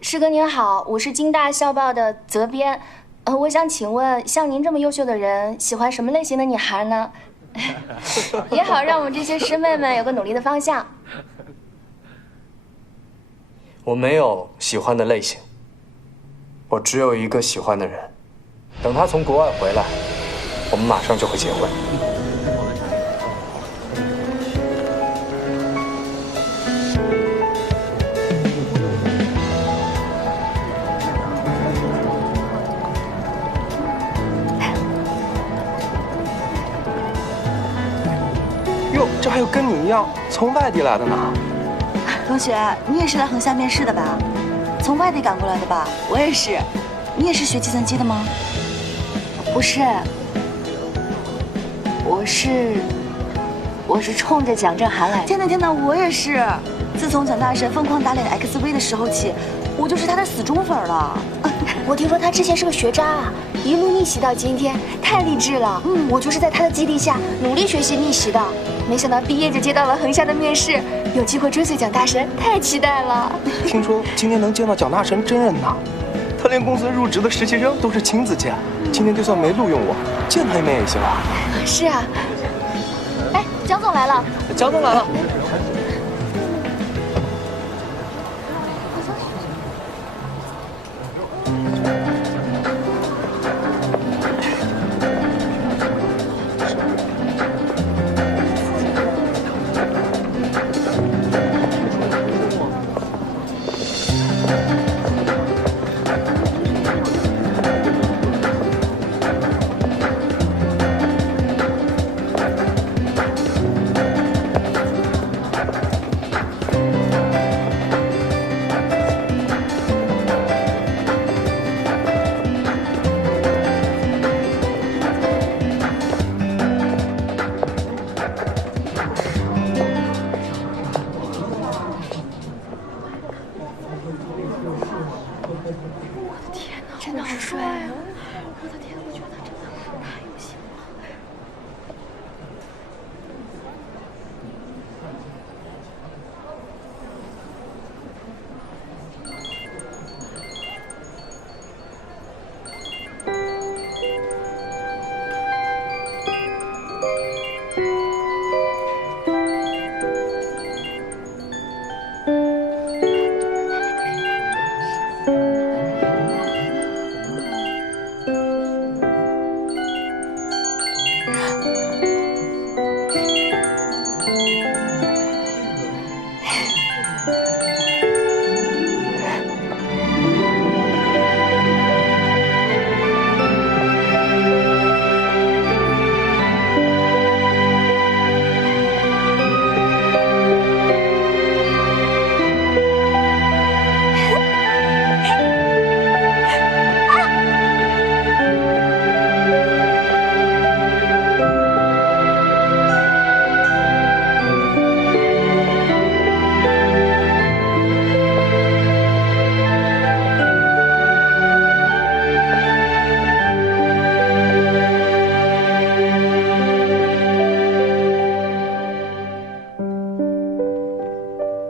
师哥您好，我是京大校报的责编，我想请问，像您这么优秀的人，喜欢什么类型的女孩呢？也好让我们这些师妹们有个努力的方向。我没有喜欢的类型，我只有一个喜欢的人。等他从国外回来，我们马上就会结婚。哟，这还有跟你一样从外地来的呢。同学，你也是来横向面试的吧？从外地赶过来的吧？我也是。你也是学计算机的吗？不是，我是冲着蒋振涵来的。天哪天哪，我也是。自从蒋大神疯狂打脸 XV 的时候起，我就是他的死忠粉了。我听说他之前是个学渣啊，一路逆袭到今天，太励志了。我就是在他的激励下努力学习逆袭的，没想到毕业就接到了横下的面试，有机会追随蒋大神，太期待了。听说今年能见到蒋大神真人呢。他连公司入职的实习生都是亲自见，今年就算没录用我，见他一面也行啊。是啊。哎，蒋总来了。蒋总来了。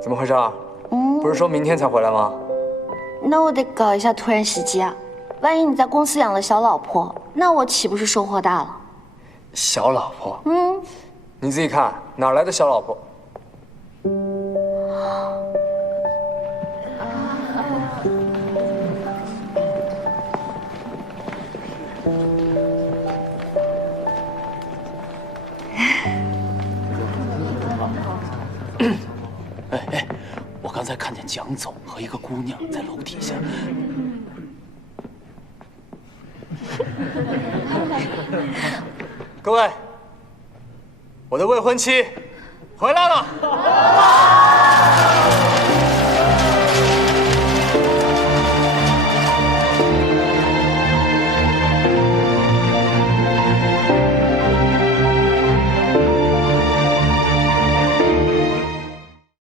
怎么回事啊？不是说明天才回来吗？那我得搞一下突然袭击啊！万一你在公司养了小老婆，那我岂不是收获大了？小老婆？你自己看哪来的小老婆？哎，我刚才看见蒋总和一个姑娘在楼底下。各位，我的未婚妻回来了。